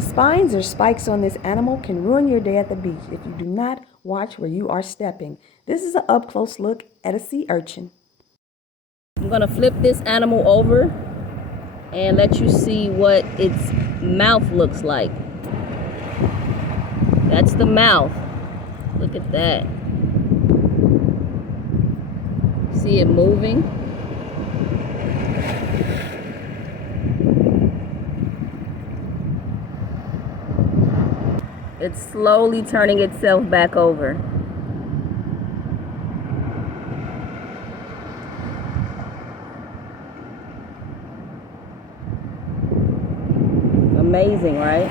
The spines or spikes on this animal can ruin your day at the beach if you do not watch where you are stepping. This is an up-close look at a sea urchin. I'm going to flip this animal over and let you see what its mouth looks like. That's the mouth. Look at that. See it moving? It's slowly turning itself back over. Amazing, right?